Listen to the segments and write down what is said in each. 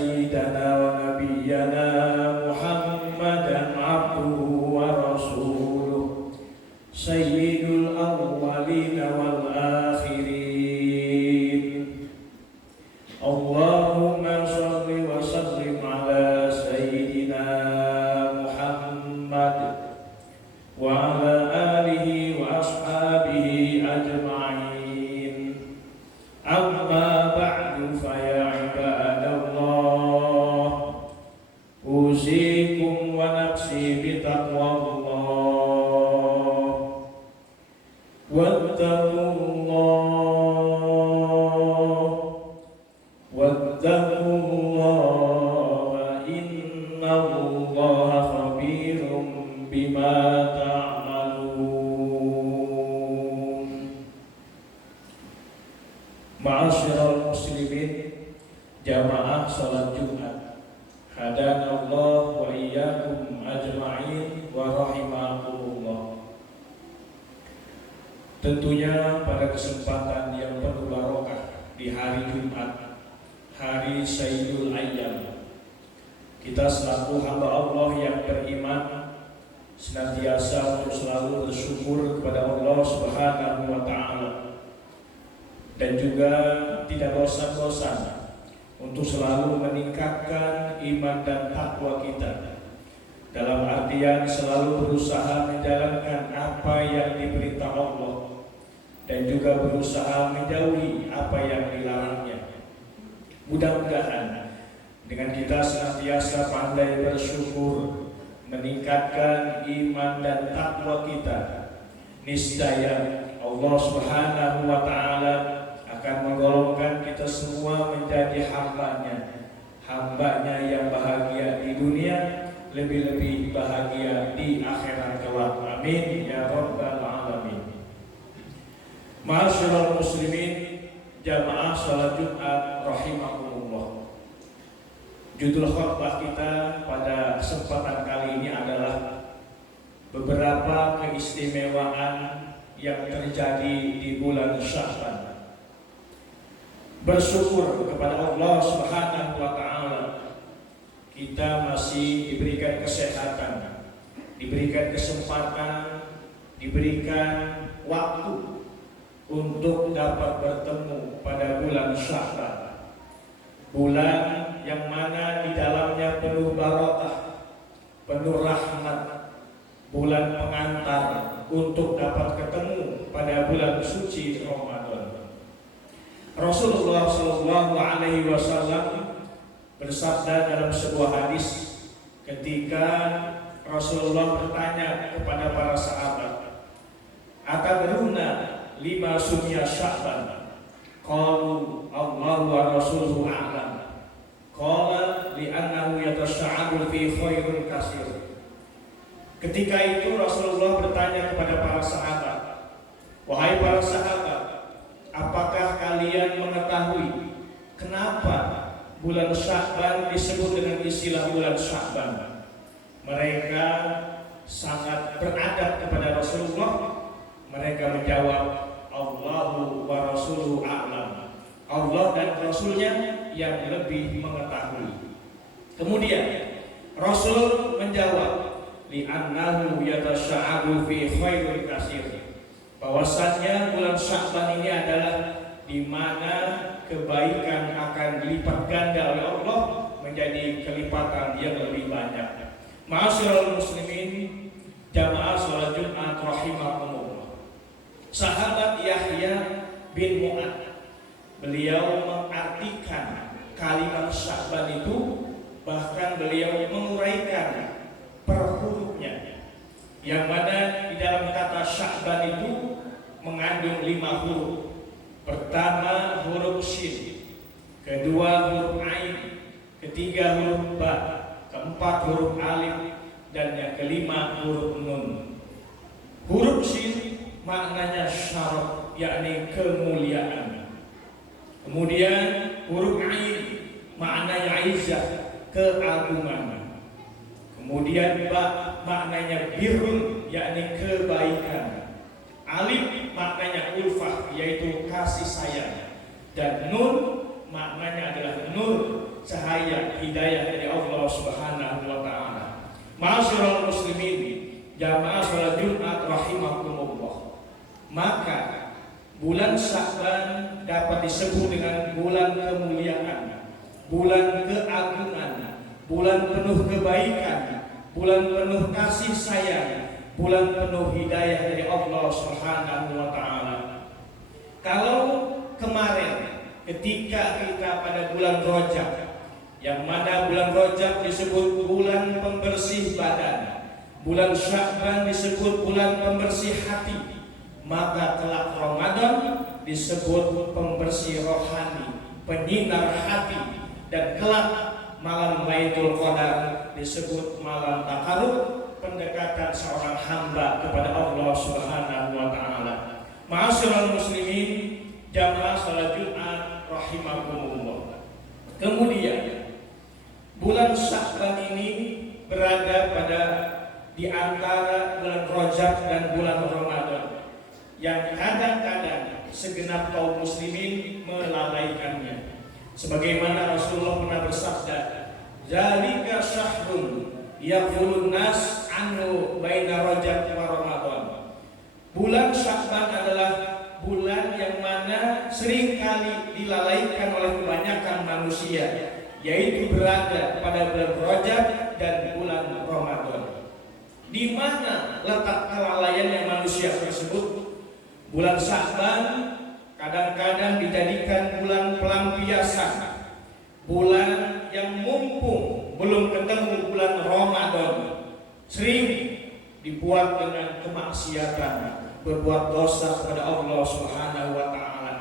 سيدنا ونبينا محمدا عبده ورسوله سيد الأولين والآخرين اللهم صل وسلم على سيدنا محمد وعلى آله وأصحابه أجمعين أما بعد فيا عباد الله أوصيكم ونفسي بتقوى الله واتقوا الله إن الله خبير بما تعملون. Ma'asyiral muslimin, jamaah salat Jumat, hadanallah wa iyyakum ajma'in wa rahimakumullah. Tentunya pada kesempatan yang penuh barokah di hari Jumat, hari Sayyidul Ayyam, kita selaku hamba Allah yang beriman senantiasa untuk selalu bersyukur kepada Allah Subhanahu wa Ta'ala, dan juga tidak bosan-bosan untuk selalu meningkatkan iman dan takwa kita, dalam artian selalu berusaha menjalankan apa yang diperintah Allah dan juga berusaha menjauhi apa yang dilarangnya. Mudah-mudahan dengan kita senantiasa pandai bersyukur, meningkatkan iman dan takwa kita, niscaya Allah Subhanahu wa Ta'ala akan menggolongkan kita semua menjadi hambanya yang bahagia di dunia, lebih-lebih bahagia di akhirat kelak. Amin ya rabbal alamin. Ma'asyiral muslimin, jamaah salat Jumat rahimakumullah. Judul khutbah kita pada kesempatan kali ini adalah beberapa keistimewaan yang terjadi di bulan Sya'ban. Bersyukur kepada Allah Subhanahu wa Ta'ala, kita masih diberikan kesehatan, diberikan kesempatan, diberikan waktu untuk dapat bertemu pada bulan Sya'ban, bulan yang mana di dalamnya penuh barokah, penuh rahmat, bulan pengantar untuk dapat ketemu pada bulan suci Ramadan. Rasulullah Shallallahu Alaihi Wasallam bersabda dalam sebuah hadis ketika Rasulullah bertanya kepada para sahabat, "Atadruna lima sumya Sya'ban?" Qalu Allah wa rasuluhu a'lam. Qala li'annahu yatasya'abu fi khairin katsir. Ketika itu Rasulullah bertanya kepada para sahabat, "Wahai para sahabat, apakah kalian mengetahui kenapa bulan Sya'ban disebut dengan istilah bulan Sya'ban?" Mereka sangat beradab kepada Rasulullah. Mereka menjawab, "Allahu wa rasuluhu a'lam." Allah dan Rasulnya yang lebih mengetahui. Kemudian Rasul menjawab, "Li'annahu yatasya'abu fi khairin katsir." Bahwasannya bulan Sya'ban ini adalah di mana kebaikan akan dilipat ganda oleh Allah menjadi kelipatan yang lebih banyak. Ma'asyiral muslimin, jamaah salat Jumat rahimakumullah. Sahabat Yahya bin Mu'ad, beliau mengartikan kalimat Sya'ban itu, bahkan beliau menguraikan per hurufnya, yang mana di dalam kata Sya'ban itu mengandung 5 huruf. Pertama huruf Shin, kedua huruf Ain, ketiga huruf Ba, keempat huruf Alif, dan yang kelima huruf Nun. Huruf Shin maknanya syaraf, yakni kemuliaan. Kemudian huruf Ain maknanya izzah, keagungan. Kemudian Ba maknanya birrun, yakni kebaikan. Alif maknanya ulfah, yaitu kasih sayang. Dan Nun maknanya adalah nur, cahaya hidayah dari Allah Subhanahu wa taala. Ma'asyiral muslimin, jamaah salat Jumat rahimakumullah. Maka bulan Sya'ban dapat disebut dengan bulan kemuliaan, bulan keagungan, bulan penuh kebaikan, bulan penuh kasih sayang, bulan penuh hidayah dari Allah Subhanahu wa taala. Kalau kemarin ketika kita pada bulan Rajab, yang mana bulan Rajab disebut bulan pembersih badan, bulan Sya'ban disebut bulan pembersih hati, maka kelak Ramadan disebut pembersih rohani, penyinar hati, dan kelak malam Lailatul Qadar disebut malam takarub, pendekatan seorang hamba kepada Allah Subhanahu wa taala. Ma'asyiral muslimin, jamaah salat Jumat rahimakumullah. Kemudian bulan Sya'ban ini berada pada di antara bulan Rajab dan bulan Ramadan yang kadang-kadang segenap kaum muslimin melalaikannya. Sebagaimana Rasulullah pernah bersabda, "Zalika syahrun yaqulun nas anhu baina Rajab wa Ramadan." Bulan Sya'ban adalah bulan yang mana seringkali dilalaikan oleh kebanyakan manusia, yaitu berada pada bulan Rajab dan bulan Ramadan. Di mana letak kelalaiannya manusia tersebut? Bulan Sya'ban kadang-kadang dijadikan bulan pelampiasan, bulan yang mumpung belum ketemu bulan Ramadan, sering dibuat dengan kemaksiatan, berbuat dosa kepada Allah Subhanahu wa taala.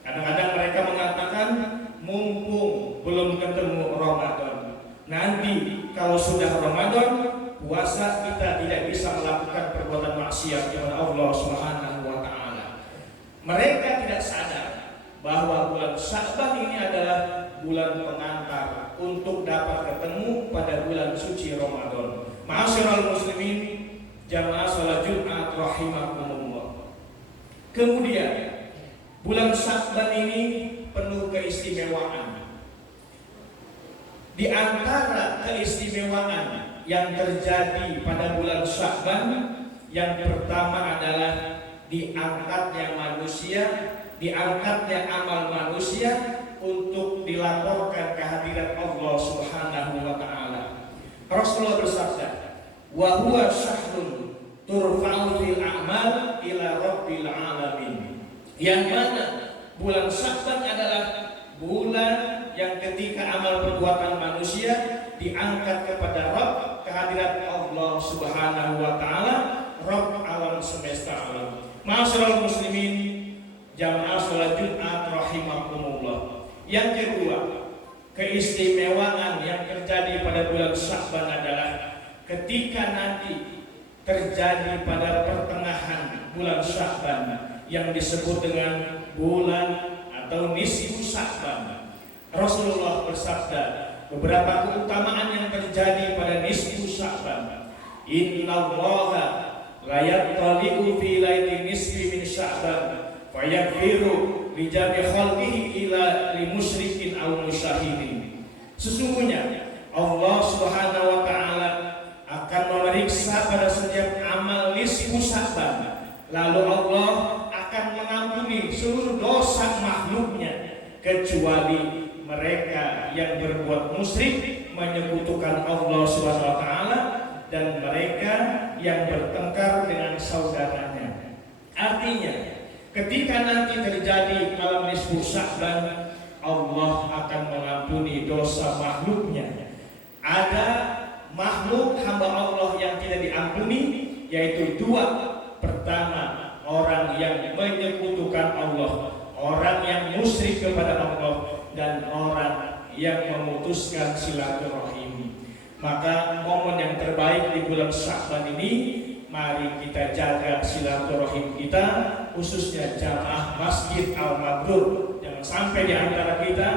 Kadang-kadang mereka mengatakan mumpung belum ketemu Ramadan, nanti kalau sudah Ramadan puasa kita tidak bisa melakukan perbuatan maksiat kepada Allah Subhanahu wa taala. Mereka tidak sadar bahwa bulan Sya'ban ini adalah bulan pengantar untuk dapat ketemu pada bulan suci Ramadan. Ma'asyiral muslimin, jamaah salat Jumat rahimakumullah. Kemudian bulan Sya'ban ini penuh keistimewaan. Di antara keistimewaan yang terjadi pada bulan Sya'ban, yang pertama adalah diangkatnya manusia, diangkatnya amal manusia untuk dilaporkan kehadiran Allah Subhanahu wa taala. Rasulullah bersabda, "Wa huwa syahrun turfa'u fil a'mal ila rabbil alamin." Yang mana bulan Sya'ban adalah bulan yang ketika amal perbuatan manusia diangkat kepada Rabb, kehadiran Allah Subhanahu wa taala, Rabb alam semesta alam. Ma'asyiral muslimin, jamaah salat Jumat rahimakumullah. Yang kedua, keistimewaan yang terjadi pada bulan Sya'ban adalah ketika nanti terjadi pada pertengahan bulan Sya'ban yang disebut dengan bulan atau nisfu Sya'ban. Rasulullah bersabda beberapa keutamaan yang terjadi pada nisfu Sya'ban. Innallaha la yattali'u fi laili nisfi min Sya'ban fayaghfiru li jami' khalqihi ila li musyrikin aw musyahidin. Sesungguhnya Allah Subhanahu wa taala akan memeriksa pada setiap amal nisfu Sya'ban, lalu Allah akan mengampuni seluruh dosa makhluknya kecuali mereka yang berbuat musyrik, menyekutukan Allah Subhanahu wa taala, dan mereka yang bertengkar dengan saudaranya. Artinya, ketika nanti terjadi malam nisfu Sya'ban, Allah akan mengampuni dosa makhluknya. Ada makhluk hamba Allah yang tidak diampuni, yaitu dua. Pertama, orang yang menyekutukan Allah, orang yang musyrik kepada Allah, dan orang yang memutuskan silaturahim. Maka momen yang terbaik di bulan Sya'ban ini, mari kita jaga silaturahim kita, khususnya jamaah Masjid Al-Mabrur. Jangan sampai di antara kita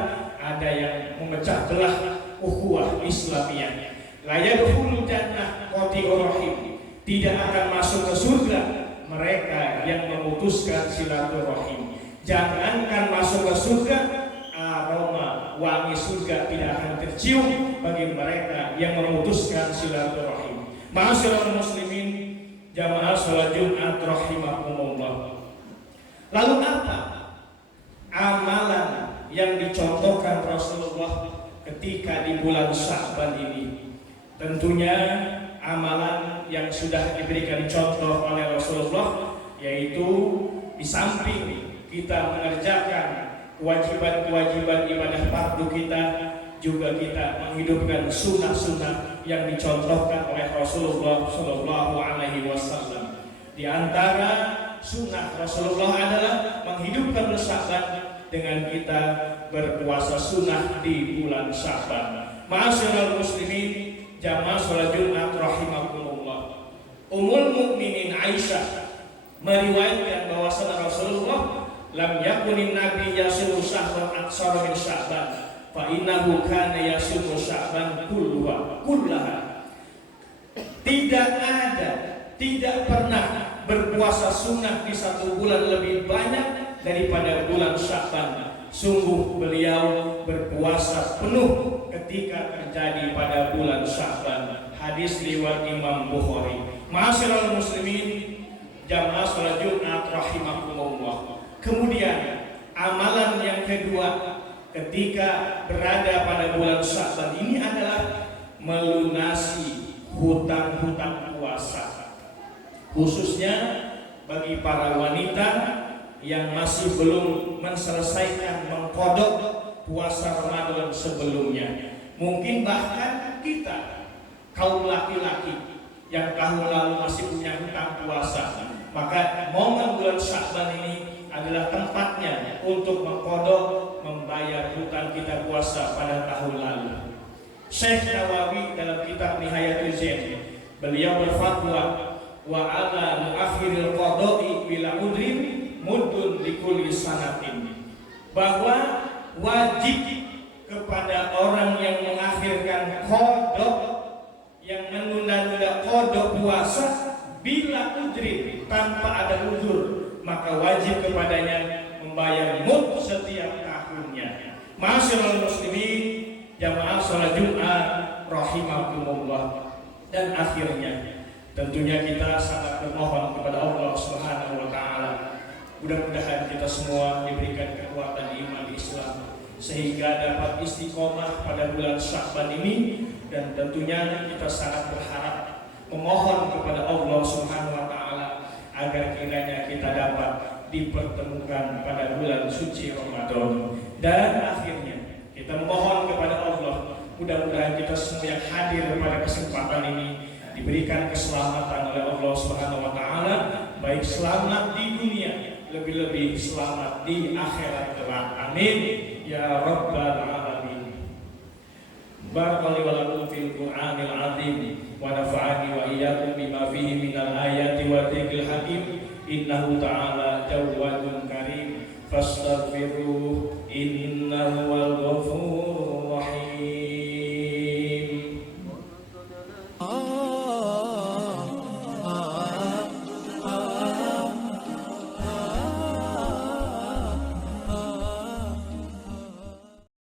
ada yang memecah belah ukhuwah Islamiyah. La yadkhulul jannah qati'ur rahim. Tidak akan masuk ke surga mereka yang memutuskan silaturahim. Jangankan masuk ke surga, aroma wangi surga tidak akan tercium bagi mereka yang memutuskan silaturahim. Ma'asyiral muslimin, jamaah salat Jumat rahimakumullah. Lalu apa amalan yang dicontohkan Rasulullah ketika di bulan Sya'ban ini? Tentunya amalan yang sudah diberikan contoh oleh Rasulullah, yaitu di samping kita mengerjakan kewajiban-kewajiban ibadah fardu kita, juga kita menghidupkan sunnah-sunnah yang dicontohkan oleh Rasulullah Shallallahu Alaihi Wasallam. Di antara sunnah Rasulullah adalah menghidupkan Sya'ban dengan kita berpuasa sunnah di bulan Sya'ban. Ma'asyiral muslimin, jamaah salat Jumat rahimakumullah. Ummul Mukminin Aisyah meriwayatkan bahwasanya Rasulullah lam yakunin nabi yasumu syahran aksara min Sya'ban fa innahu kana yasumu Sya'ban kullaha. Tidak pernah berpuasa sunnah di satu bulan lebih banyak daripada bulan Sya'ban. Sungguh beliau berpuasa penuh ketika terjadi pada bulan Sya'ban. Hadis riwayat Imam Bukhari. Ma'asyiral muslimin, jamaah salat Jumat rahimakumullah. Kemudian amalan yang kedua ketika berada pada bulan Sya'ban ini adalah melunasi hutang-hutang puasa, khususnya bagi para wanita yang masih belum menyelesaikan mengqadha puasa Ramadan sebelumnya. Mungkin bahkan kita kaum laki-laki yang tahun lalu masih punya hutang puasa, maka momen bulan Sya'ban ini adalah tempatnya untuk mengqadha, membayar hutang kita puasa pada tahun lalu. Syekh Nawawi dalam kitab Nihayatul Zain, beliau berfatwa wa ala muakhiril qada'i bila udrin mudun likulli sanatin, bahwa wajib kepada orang yang mengakhirkan qada, yang menunda-nunda qada puasa bila udrin, tanpa ada uzur, maka wajib kepadanya membayar mud setiap tahunnya. Ma'asyiral muslimin, jamaah salat Jumat rahimakumullah. Dan akhirnya tentunya kita sangat bermohon kepada Allah Subhanahu wa taala, mudah-mudahan kita semua diberikan kekuatan iman Islam sehingga dapat istiqomah pada bulan Sya'ban ini. Dan tentunya kita sangat berharap, memohon kepada Allah Subhanahu wa taala agar kiranya kita dapat dipertemukan pada bulan suci Ramadan. Dan akhirnya kita memohon kepada Allah, mudah-mudahan kita semua yang hadir pada kesempatan ini diberikan keselamatan oleh Allah Subhanahu wa taala, baik selamat di dunia, lebih-lebih selamat di akhirat kelak. Amin ya rabbal alamin. Barakallahu wa lakum fil Qur'anil azim wa nafa'ani wa iyyakum bima fihi minal ayati wa dzikril hakim. Innahu ta'ala jawwadun karim fastaghfiruhu